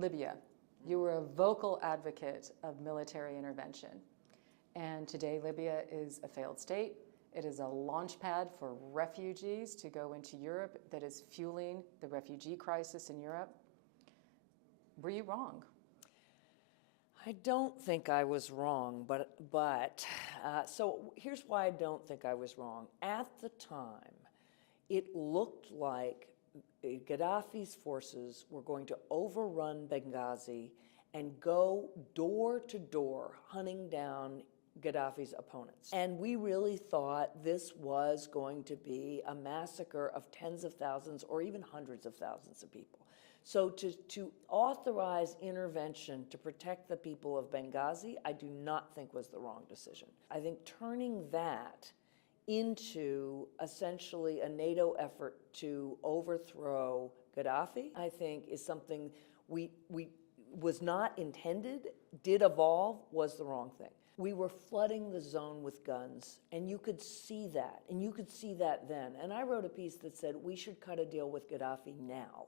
Libya. You were a vocal advocate of military intervention. And today Libya is a failed state. It is a launch pad for refugees to go into Europe that is fueling the refugee crisis in Europe. Were you wrong? I don't think I was wrong, so here's why I don't think I was wrong. At the time, it looked like Gaddafi's forces were going to overrun Benghazi and go door to door hunting down Gaddafi's opponents. And we really thought this was going to be a massacre of tens of thousands or even hundreds of thousands of people. So to authorize intervention to protect the people of Benghazi, I do not think was the wrong decision. I think turning that into essentially a NATO effort to overthrow Gaddafi, I think is something we was not intended, did evolve, was the wrong thing. We were flooding the zone with guns, and you could see that, and you could see that then. And I wrote a piece that said we should cut a deal with Gaddafi now,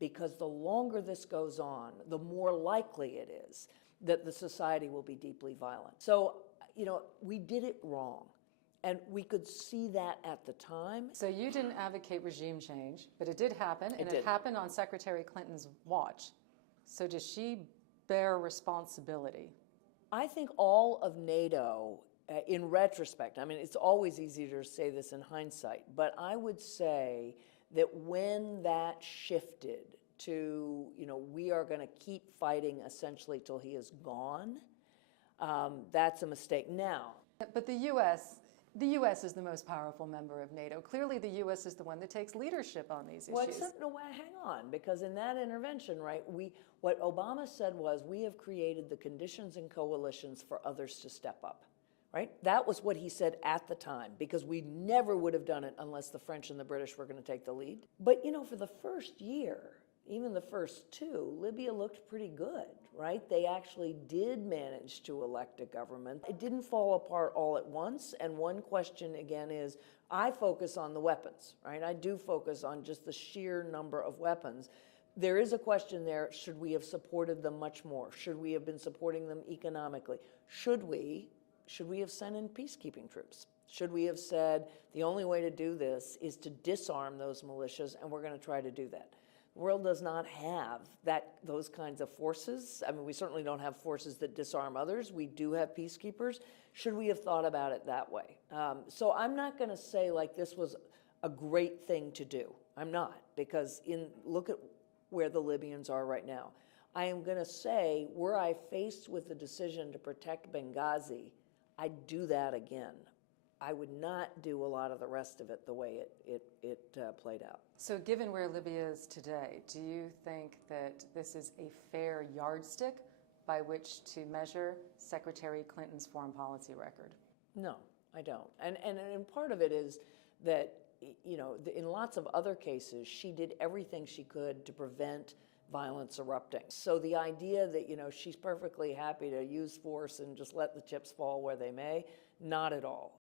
because the longer this goes on, the more likely it is that the society will be deeply violent. So, you know, we did it wrong. And we could see that at the time. So you didn't advocate regime change, but it did happen, and it happened on Secretary Clinton's watch. So does she bear responsibility? I think all of NATO, in retrospect, I mean, it's always easier to say this in hindsight, but I would say that when that shifted to, you know, we are going to keep fighting essentially till he is gone, that's a mistake. Now, but the U.S. is the most powerful member of NATO. Clearly, the U.S. is the one that takes leadership on these issues. No, hang on, because in that intervention, right, what Obama said was, we have created the conditions and coalitions for others to step up, right? That was what he said at the time, because we never would have done it unless the French and the British were going to take the lead. But, you know, for the first year, even the first two, Libya looked pretty good, right? They actually did manage to elect a government. It didn't fall apart all at once, and one question, again, is I focus on the weapons, right? I do focus on just the sheer number of weapons. There is a question there, should we have supported them much more? Should we have been supporting them economically? Should we have sent in peacekeeping troops? Should we have said, the only way to do this is to disarm those militias, and we're going to try to do that? The world does not have those kinds of forces. I mean, we certainly don't have forces that disarm others. We do have peacekeepers. Should we have thought about it that way? So I'm not going to say like this was a great thing to do. I'm not, because look at where the Libyans are right now. I am going to say, were I faced with the decision to protect Benghazi, I'd do that again. I would not do a lot of the rest of it the way it played out. So given where Libya is today, do you think that this is a fair yardstick by which to measure Secretary Clinton's foreign policy record? No, I don't. And part of it is that, you know, in lots of other cases, she did everything she could to prevent violence erupting. So the idea that, you know, she's perfectly happy to use force and just let the chips fall where they may, not at all.